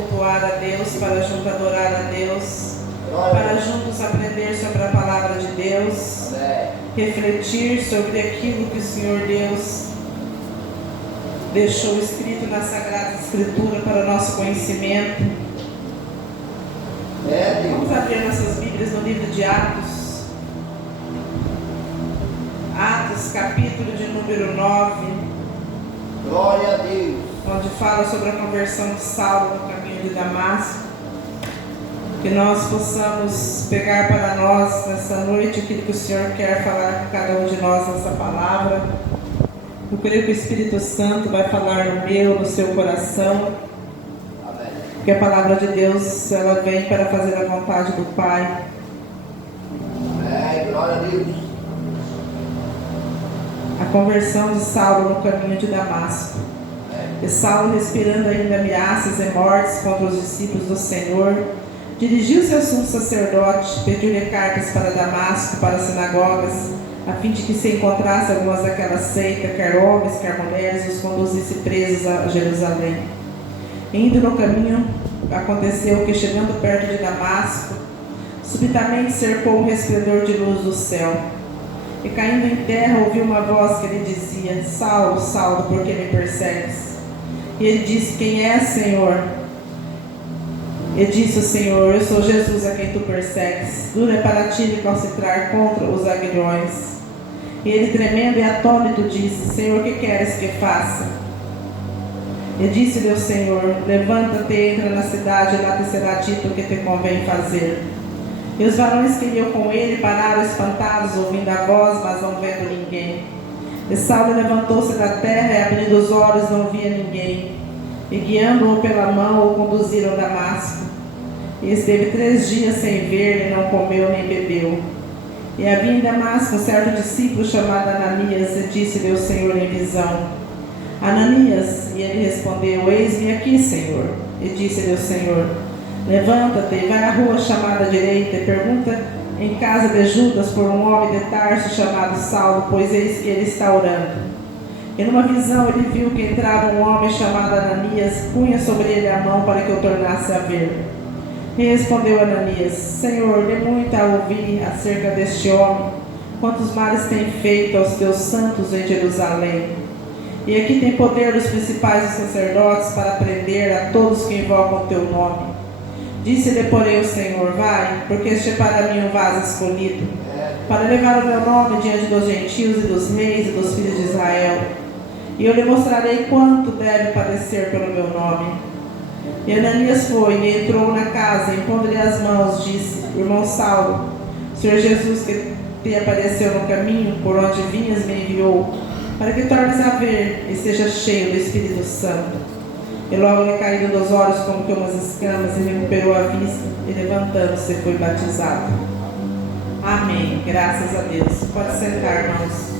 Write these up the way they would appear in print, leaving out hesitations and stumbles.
cultuar a Deus, para juntos adorar a Deus, para juntos aprender sobre a palavra de Deus, refletir sobre aquilo que o Senhor Deus deixou escrito na Sagrada Escritura para o nosso conhecimento. Vamos abrir nossas Bíblias no livro de Atos. Atos, capítulo de número 9. Glória a Deus. Onde fala sobre a conversão de Saulo no caminho de Damasco. Que nós possamos pegar para nós nessa noite aquilo que o Senhor quer falar com cada um de nós nessa palavra. Eu creio que o Espírito Santo vai falar no meu, no seu coração. Amém. Que a palavra de Deus, ela vem para fazer a vontade do Pai. Amém. Glória a Deus. A conversão de Saulo no caminho de Damasco. E Saulo, respirando ainda ameaças e mortes contra os discípulos do Senhor, dirigiu-se ao sumo sacerdote, pediu-lhe cartas para Damasco, para as sinagogas, a fim de que se encontrasse algumas daquela seita, quer homens, quer mulheres, os conduzisse presos a Jerusalém. Indo no caminho, aconteceu que, chegando perto de Damasco, subitamente cercou um resplendor de luz do céu. E caindo em terra, ouviu uma voz que lhe dizia: Saulo, Saulo, por que me persegues? E ele disse: Quem és, Senhor? E disse o Senhor: Eu sou Jesus a quem tu persegues. Duro é para ti recalcitrar contra os aguilhões. E ele, tremendo e atônito, disse: Senhor, que queres que faça? E disse-lhe o Senhor: Levanta-te, entra na cidade, e lá te será dito o que te convém fazer. E os varões que iam com ele pararam espantados, ouvindo a voz, mas não vendo ninguém. E Saulo levantou-se da terra e, abrindo os olhos, não via ninguém. E guiando-o pela mão, o conduziram a Damasco. E esteve 3 dias sem ver, e não comeu nem bebeu. E havia em Damasco um certo discípulo chamado Ananias, e disse-lhe o Senhor em visão: Ananias. E ele respondeu: Eis-me aqui, Senhor. E disse-lhe o Senhor: Levanta-te e vai à rua chamada direita, e pergunta em casa de Judas por um homem de Tarso chamado Saulo, pois eis que ele está orando. E numa visão ele viu que entrava um homem chamado Ananias, punha sobre ele a mão para que o tornasse a ver. E respondeu Ananias: Senhor, dê muito a ouvir acerca deste homem, quantos males tem feito aos teus santos em Jerusalém. E aqui tem poder dos principais dos sacerdotes para prender a todos que invocam o teu nome. Disse-lhe, porém, o Senhor: Vai, porque este é para mim um vaso escolhido, para levar o meu nome diante dos gentios e dos reis e dos filhos de Israel. E eu lhe mostrarei quanto deve padecer pelo meu nome. E Ananias foi e entrou na casa, e impondo-lhe as mãos, disse: Irmão Saulo, o Senhor Jesus, que te apareceu no caminho por onde vinhas, me enviou, para que tornes a ver e seja cheio do Espírito Santo. E logo lhe caíram dos olhos como que umas escamas, e recuperou a vista, e levantando-se foi batizado. Amém. Graças a Deus. Pode sentar, irmãos.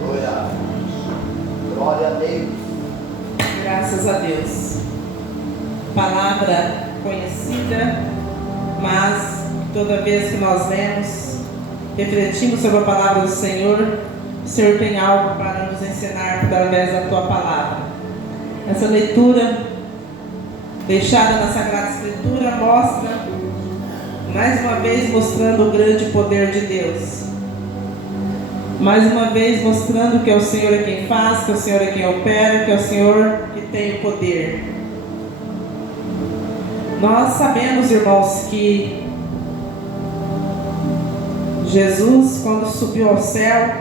Aleluia. Glória a Deus. Graças a Deus. Palavra conhecida, mas toda vez que nós lemos, refletimos sobre a palavra do Senhor, o Senhor tem algo para nos ensinar através da tua palavra. Essa leitura deixada na Sagrada Escritura mostra, mais uma vez, mostrando o grande poder de Deus. Mais uma vez mostrando que é o Senhor é quem faz, que é o Senhor é quem opera, que é o Senhor que tem o poder. Nós sabemos, irmãos, que Jesus, quando subiu ao céu,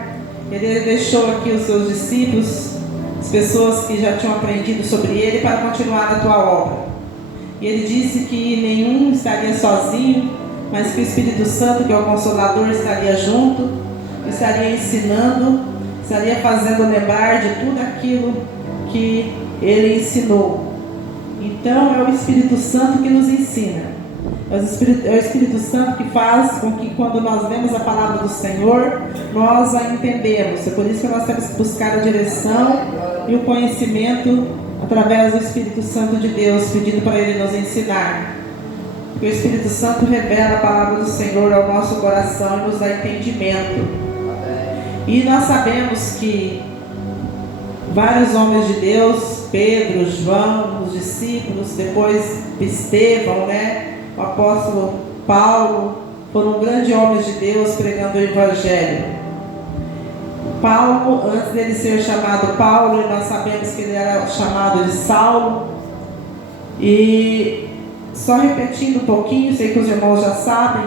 Ele deixou aqui os seus discípulos, as pessoas que já tinham aprendido sobre Ele, para continuar a tua obra. E Ele disse que nenhum estaria sozinho, mas que o Espírito Santo, que é o Consolador, estaria junto, estaria ensinando, estaria fazendo lembrar de tudo aquilo que Ele ensinou. Então é o Espírito Santo que nos ensina. É o Espírito Santo que faz com que, quando nós lemos a palavra do Senhor, nós a entendemos. É por isso que nós temos que buscar a direção e o conhecimento através do Espírito Santo de Deus, pedindo para Ele nos ensinar. Porque o Espírito Santo revela a palavra do Senhor ao nosso coração e nos dá entendimento. E nós sabemos que vários homens de Deus, Pedro, João, os discípulos, depois Estevão, né? O apóstolo Paulo, foram grandes homens de Deus pregando o Evangelho. Paulo, antes dele ser chamado Paulo, e nós sabemos que ele era chamado de Saulo. E só repetindo um pouquinho, sei que os irmãos já sabem,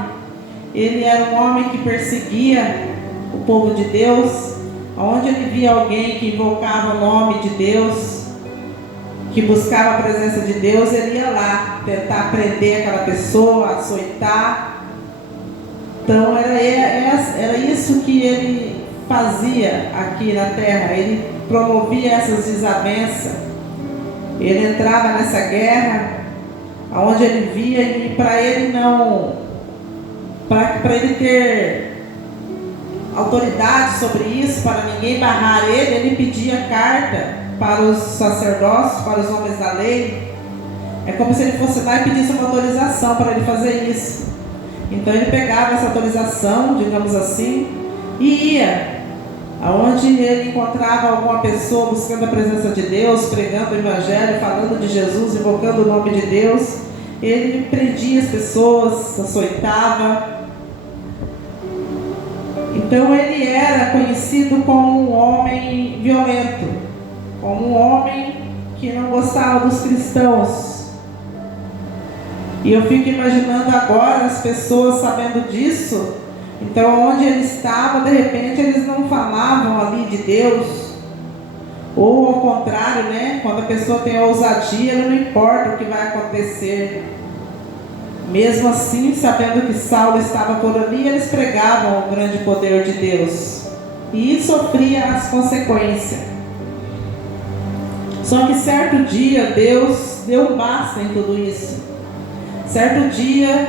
ele era um homem que perseguia o povo de Deus. Onde ele via alguém que invocava o nome de Deus, que buscava a presença de Deus, ele ia lá tentar prender aquela pessoa, açoitar. Então era isso que ele fazia aqui na terra. Ele promovia essas desavenças. Ele entrava nessa guerra onde ele via, e para ele ter autoridade sobre isso, para ninguém barrar ele pedia carta para os sacerdócios, para os homens da lei. É como se ele fosse lá e pedisse uma autorização para ele fazer isso. Então ele pegava essa autorização, digamos assim, e ia aonde ele encontrava alguma pessoa buscando a presença de Deus, pregando o Evangelho, falando de Jesus, invocando o nome de Deus. Ele prendia as pessoas, açoitava. Então ele era conhecido como um homem violento, como um homem que não gostava dos cristãos. E eu fico imaginando agora as pessoas sabendo disso. Então onde ele estava, de repente eles não falavam ali de Deus. Ou ao contrário, né? Quando a pessoa tem ousadia, não importa o que vai acontecer. Mesmo assim, sabendo que Saulo estava por ali, eles pregavam o grande poder de Deus e sofria as consequências. Só que certo dia Deus deu um basta em tudo isso. Certo dia,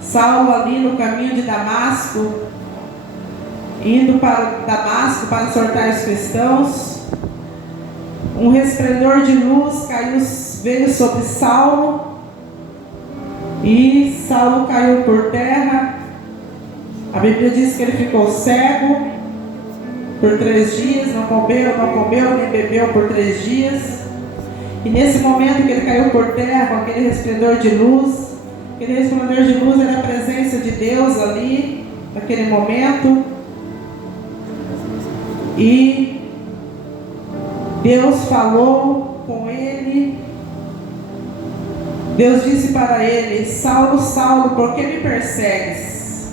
Saulo ali no caminho de Damasco, indo para Damasco para exortar os cristãos, um resplendor de luz veio sobre Saulo. E Saulo caiu por terra. A Bíblia diz que ele ficou cego por 3 dias, não comeu, nem bebeu por 3 dias. E nesse momento que ele caiu por terra, com aquele resplendor de luz, aquele resplendor de luz era a presença de Deus ali, naquele momento. E Deus falou com ele. Deus disse para ele: Saulo, Saulo, por que me persegues?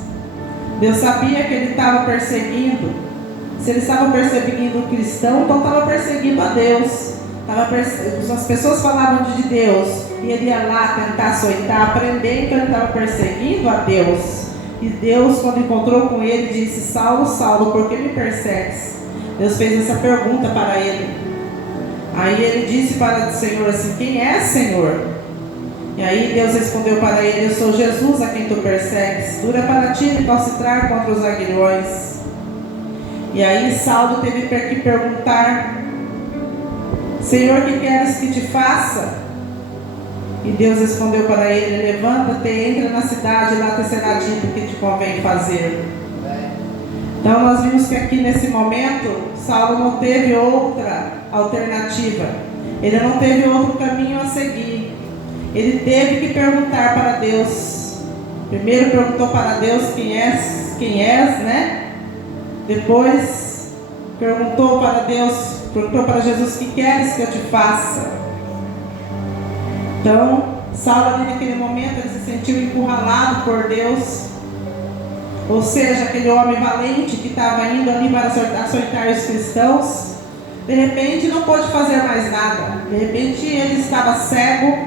Deus sabia que ele estava perseguindo. Se ele estava perseguindo o cristão, então estava perseguindo a Deus. As pessoas falavam de Deus e ele ia lá tentar açoitar, aprender, então ele estava perseguindo a Deus. E Deus, quando encontrou com ele, disse: Saulo, Saulo, por que me persegues? Deus fez essa pergunta para ele. Aí ele disse para o Senhor assim: quem é, Senhor? E aí Deus respondeu para ele: eu sou Jesus a quem tu persegues. Dura para ti recalcitrar contra os aguilhões. E aí Saulo teve que perguntar: Senhor, que queres que te faça? E Deus respondeu para ele: levanta-te, entra na cidade, lá te será dito o que te convém fazer. Então nós vimos que aqui nesse momento Saulo não teve outra alternativa. Ele não teve outro caminho a seguir. Ele teve que perguntar para Deus. Primeiro perguntou para Deus: quem és, né? Depois perguntou para Jesus: que queres que eu te faça? Então Saulo ali naquele momento ele se sentiu encurralado por Deus. Ou seja, aquele homem valente que estava indo ali para açoitar os cristãos, de repente não pôde fazer mais nada. De repente ele estava cego,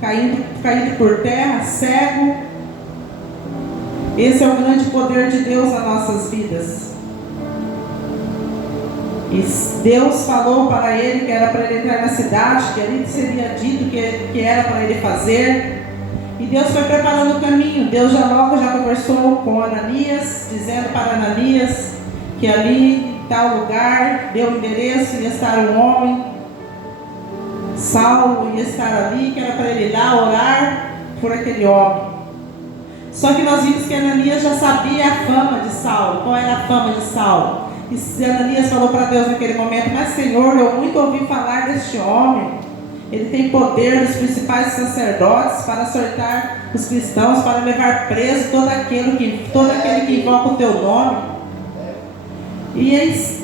caído por terra, cego. Esse é o grande poder de Deus nas nossas vidas. E Deus falou para ele que era para ele entrar na cidade, que ali seria dito que era para ele fazer. E Deus foi preparando o caminho. Deus já conversou com Ananias, dizendo para Ananias que ali em tal lugar, deu o endereço, ia estar um homem, Saulo ia estar ali, que era para ele ir lá orar por aquele homem. Só que nós vimos que Ananias já sabia a fama de Saulo. Qual era a fama de Saulo? E Ananias falou para Deus naquele momento: mas Senhor, eu muito ouvi falar deste homem. ele tem poder dos principais sacerdotes para açoitar os cristãos, para levar preso todo aquele que invoca o teu nome. E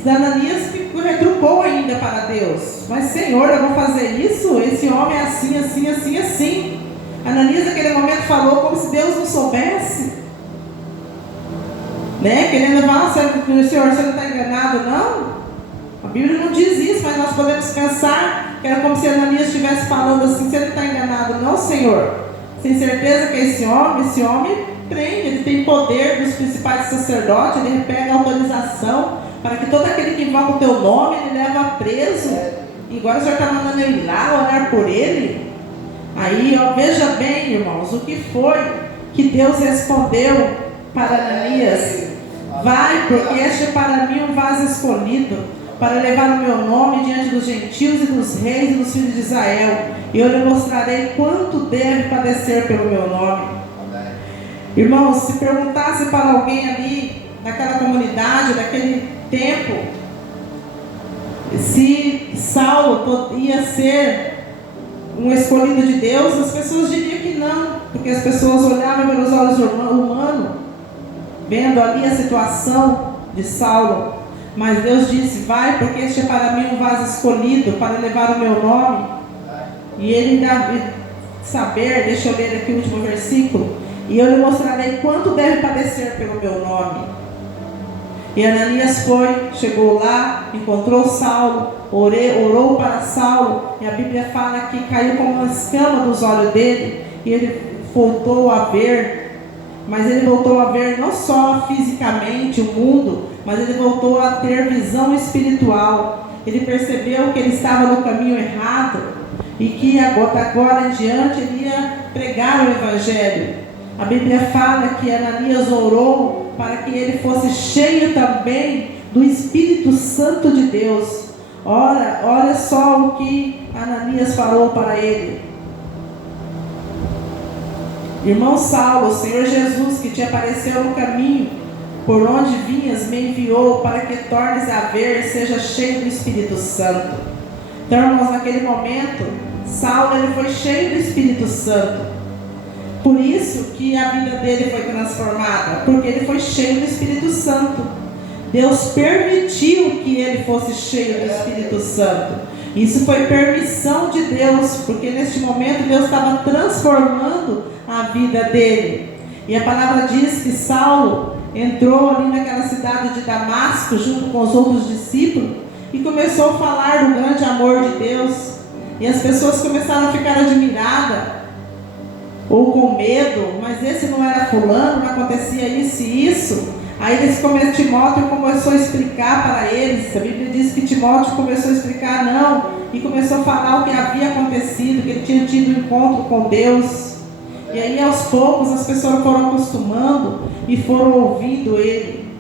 Ananias retrucou ainda para Deus: mas Senhor, eu vou fazer isso? Esse homem é assim, assim, assim, assim. Ananias naquele momento falou como se Deus não soubesse, né? Querendo falar: Senhor, você não está enganado, não? A Bíblia não diz isso, mas nós podemos pensar que era como se Ananias estivesse falando assim: você não está enganado, não, Senhor? Sem certeza que esse homem prende, ele tem poder dos principais sacerdotes, ele pega autorização para que todo aquele que invoca o teu nome, ele leva preso. E agora o Senhor está mandando eu ir lá orar por ele? Aí, ó, veja bem, irmãos, o que foi que Deus respondeu para Ananias: vai, porque este é para mim um vaso escolhido, para levar o meu nome diante dos gentios e dos reis e dos filhos de Israel, e eu lhe mostrarei quanto deve padecer pelo meu nome. Irmãos, se perguntasse para alguém ali, naquela comunidade, naquele tempo, se Saulo ia ser um escolhido de Deus, as pessoas diriam que não, porque as pessoas olhavam pelos olhos humanos, vendo ali a situação de Saulo. Mas Deus disse: vai, porque este é para mim um vaso escolhido, para levar o meu nome. E ele ainda saber, deixa eu ler aqui o último versículo: e eu lhe mostrarei quanto deve padecer pelo meu nome. E Ananias chegou lá, encontrou Saulo, orou para Saulo, e a Bíblia fala que caiu como uma escama dos olhos dele, e ele voltou a ver. Mas ele voltou a ver não só fisicamente o mundo, mas ele voltou a ter visão espiritual. Ele percebeu que ele estava no caminho errado e que agora em diante ele ia pregar o Evangelho. A Bíblia fala que Ananias orou para que ele fosse cheio também do Espírito Santo de Deus. Olha só o que Ananias falou para ele: irmão Saulo, o Senhor Jesus, que te apareceu no caminho por onde vinhas, me enviou para que tornes a ver e seja cheio do Espírito Santo. Então, irmãos, naquele momento, Saulo ele foi cheio do Espírito Santo. Por isso que a vida dele foi transformada, porque ele foi cheio do Espírito Santo. Deus permitiu que ele fosse cheio do Espírito Santo. Isso foi permissão de Deus, porque neste momento Deus estava transformando a vida dele. E a palavra diz que Saulo entrou ali naquela cidade de Damasco junto com os outros discípulos e começou a falar do grande amor de Deus. E as pessoas começaram a ficar admiradas ou com medo: mas esse não era fulano, não acontecia isso e isso. Aí Timóteo começou a explicar para eles. A Bíblia diz que Timóteo começou a explicar e começou a falar o que havia acontecido, que ele tinha tido um encontro com Deus. E aí aos poucos as pessoas foram acostumando e foram ouvindo ele.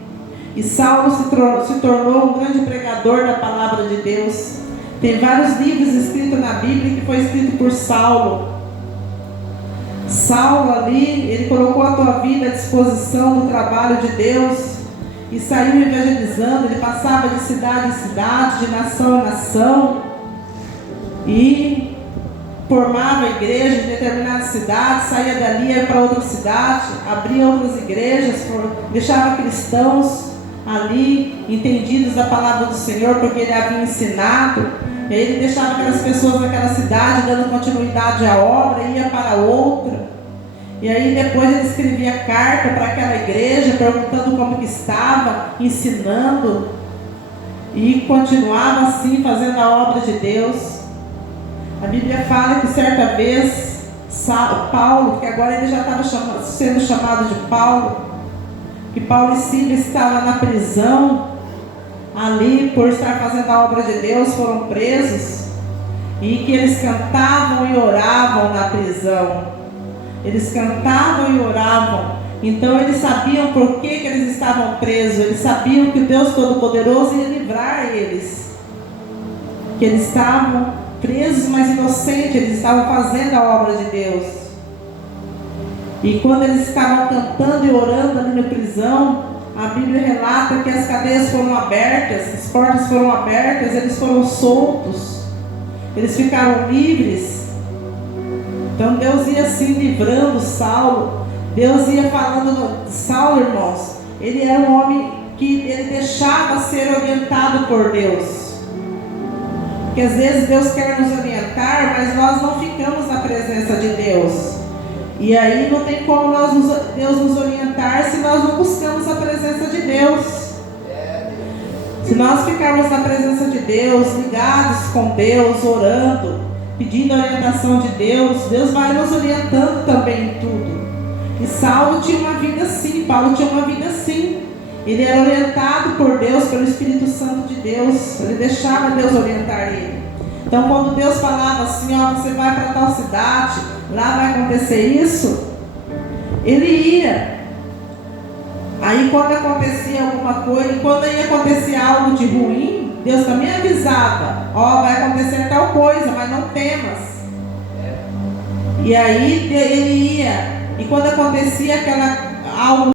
E Saulo se tornou um grande pregador da palavra de Deus. Tem vários livros escritos na Bíblia que foi escrito por Saulo. Saulo ali, ele colocou a tua vida à disposição do trabalho de Deus e saiu evangelizando. Ele passava de cidade em cidade, de nação em nação, e formava igrejas em determinadas cidades, saía dali, ia para outra cidade, abria outras igrejas, deixava cristãos ali, entendidos da palavra do Senhor, porque ele havia ensinado. E aí ele deixava aquelas pessoas naquela cidade, dando continuidade à obra, e ia para outra. E aí depois ele escrevia carta para aquela igreja, perguntando como que estava, ensinando, e continuava assim, fazendo a obra de Deus. A Bíblia fala que certa vez Paulo, que agora ele já estava sendo chamado de Paulo, que Paulo e Silas estavam na prisão, ali por estar fazendo a obra de Deus, foram presos, e que eles cantavam e oravam na prisão. Eles cantavam e oravam. Então eles sabiam por que eles estavam presos. Eles sabiam que o Deus Todo-Poderoso ia livrar eles, que eles estavam presos, mas inocentes. Eles estavam fazendo a obra de Deus. E quando eles estavam cantando e orando ali na prisão, a Bíblia relata que as cadeias foram abertas, as portas foram abertas, eles foram soltos. eles ficaram livres. Então Deus ia assim livrando Saulo. Deus ia falando. Saulo, irmãos, ele era um homem que ele deixava ser orientado por Deus. Porque às vezes Deus quer nos orientar, mas nós não ficamos na presença de Deus. E aí não tem como Deus nos orientar se nós não buscamos a presença de Deus. Se nós ficarmos na presença de Deus, ligados com Deus, orando, pedindo a orientação de Deus, Deus vai nos orientando também em tudo. E Saulo tinha uma vida assim, Paulo tinha uma vida assim. Ele era orientado por Deus, pelo Espírito Santo de Deus. Ele deixava Deus orientar ele. Então quando Deus falava assim, ó, você vai para tal cidade, lá vai acontecer isso, ele ia. Aí quando acontecia alguma coisa, e quando ia acontecer algo de ruim, Deus também avisava, ó, vai acontecer tal coisa, mas não temas. E aí ele ia, e quando acontecia algo